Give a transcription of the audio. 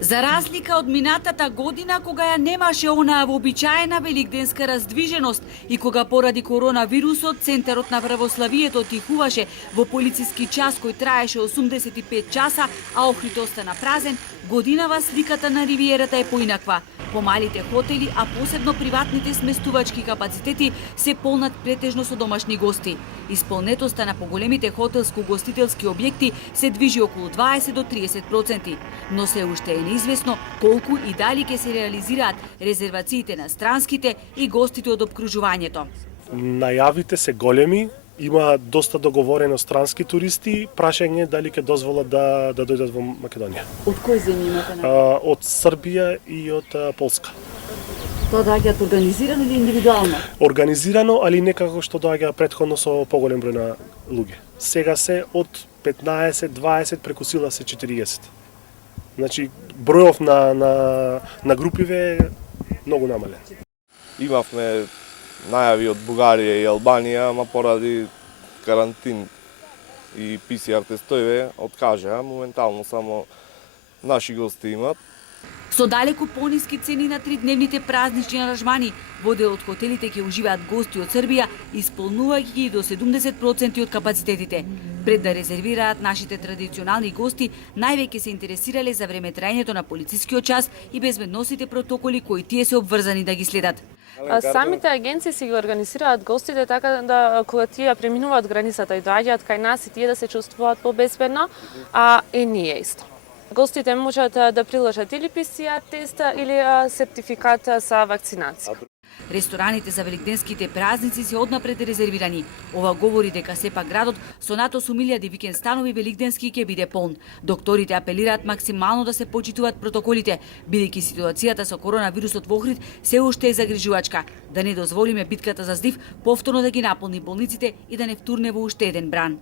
За разлика од минатата година, кога ја немаше онаа вообичаена великденска раздвиженост и кога поради коронавирусот Центарот на православието тихуваше во полициски час кој траеше 85 часа, а Охрид остана празен, годинава сликата на ривиерата е поинаква. Помалите хотели, а посебно приватните сместувачки капацитети се полнат претежно со домашни гости. Исполнетоста на поголемите хотелско-гостителски објекти се движи околу 20 до 30%, но се уште е неизвестно колку и дали ќе се реализираат резервациите на странските и гостите од обкружувањето. Најавите се големи, има доста договорено странски туристи, прашање дали ќе дозволат да дојдат во Македонија. Од кои земји имате на? Од Србија и од Полска. Тоа доаѓаат организирано или индивидуално? Организирано, али некако што доаѓа претходно со поголем број на луѓе. Сега се од 15-20 преку сила се 40. Значи бројов на групиве е многу намален. Имавме најави од Бугарија и Албанија, ама поради карантин и PCR тестови откажаа. Моментално само наши гости имат. Со далеку пониски цени на тридневните празнични аранжмани, во дел од хотелите ќе уживаат гости од Србија, исполнувајќи ги до 70% од капацитетите. Пред да резервираат, нашите традиционални гости највеќе се интересирале за време трајањето на полицискиот час и безбедносните протоколи кои тие се обврзани да ги следат. Самите агенции си ги организираат гостите така да кога тие преминуваат границата и доаѓаат кај нас и тие да се чувствуваат побезбедно, а и ние исто. Гостите можат да приложат или PCR тест или сертификат за вакцинација. Рестораните за великденските празници се однапред резервирани. Ова говори дека сепак градот со над 8.000 викенд станови великденски ќе биде полн. Докторите апелираат максимално да се почитуваат протоколите, бидејќи ситуацијата со коронавирусот во Охрид се уште е загрижувачка. Да не дозволиме битката за здив повторно да ги наполни болниците и да не втурне во уште еден бран.